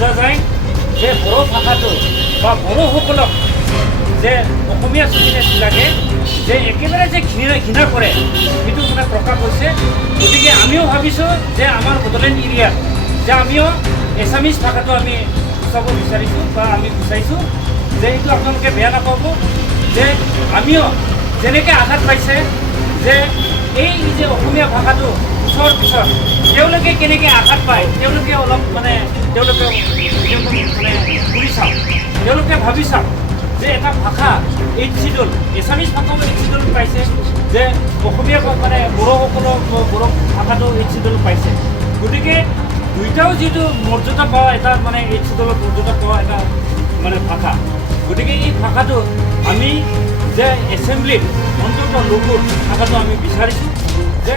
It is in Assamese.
বুজা যায় যে বড়ো ভাষাটো বা বড়োসকলক যে অসমীয়া ষ্টুডেণ্টবিলাকে যে একেবাৰে যে ঘৃণা কৰে সেইটো মানে প্ৰকাশ হৈছে। গতিকে আমিও ভাবিছোঁ যে আমাৰ বড়োলেণ্ড এৰিয়াত যে আমিও এছামিজ ভাষাটো আমি গুচাব বিচাৰিছোঁ বা আমি গুচাইছোঁ যে এইটো আপোনালোকে বেয়া নাপাব যে আমিও যেনেকৈ আঘাত পাইছে যে এই যে অসমীয়া ভাষাটো ওচৰৰ পিছত তেওঁলোকে কেনেকৈ আঘাত পায় তেওঁলোকে অলপ মানে তেওঁলোকে মানে ঘূৰি চাওক, তেওঁলোকে ভাবি চাওক যে এটা ভাষা এইট চিডুল এছামিজ ভাষাও এইট চিডুল পাইছে যে অসমীয়া মানে বড়োসকলক বড়ো ভাষাটো এইট চিডুল পাইছে। গতিকে দুইটাও যিটো মৰ্যাদা পোৱা এটা মানে এইট চিডুলত মৰ্যাদা পোৱা এটা মানে ভাষা। গতিকে এই ভাষাটো আমি যে এছেম্বলিত অন্তত লঘু ভাষাটো আমি বিচাৰিছোঁ যে